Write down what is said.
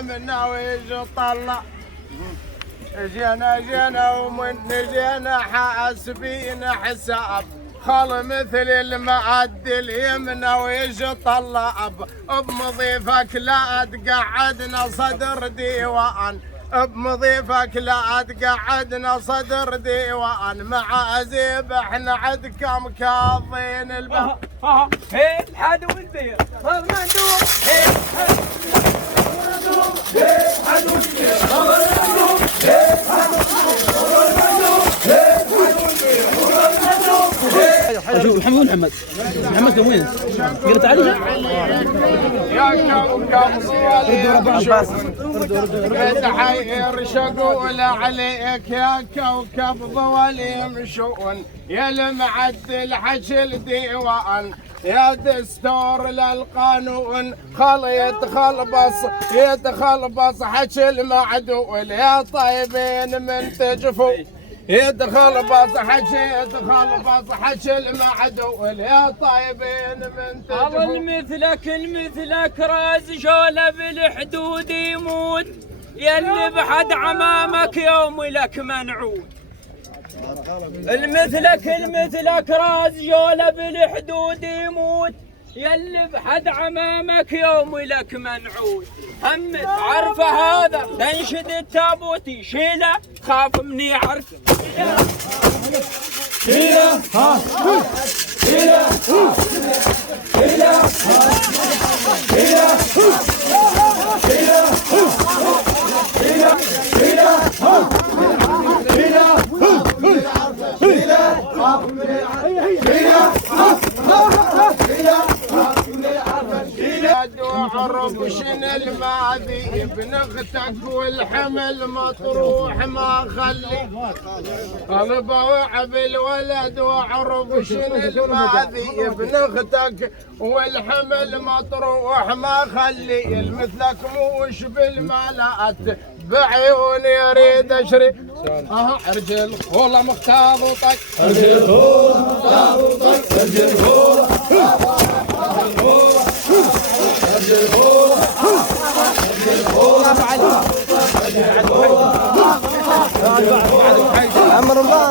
اليمنى ويجي طلع. جينا ومن جينا حاسبين حساب خال مثل المعد اليمنى ويجي طلع بمضيفك لا تقعدنا صدر ديوان بمضيفك لا تقعدنا صدر ديوان مع زيب احنا عدكم كاظين الباب. هي الحد والبير مندوب هي الحد والبير شوف محمد محمد كم وين؟ قلت علي يا كوكب تحير شقول عليك يا كوكب ضوال يمشون يا المعدل حشل ديوان يا دستور للقانون يتخلبص حشل معدول يا طيبين من تجفو يتخلبص حشي المعدول يا طيبين من تجفو. المثلك راز شوله بالحدود يموت يلي بحد عمامك يوم لك منعود. المثلك راز شوله بالحدود يموت يلي بحد عمامك يوم لك منعود. همت عرفه هذا تنشد التابوت يشيله خاف مني عرف شيله ها شيله شيله شيله عرب شن الماذي ابن اختك والحمل مطروح ما خلي البوع بالولد وعرب شن الماذي ابن اختك والحمل مطروح ما خلي المثلك موش بالمالات بعيوني اريد اشري رجل والله مختار وطق رجل مختار وطق رجل امر الله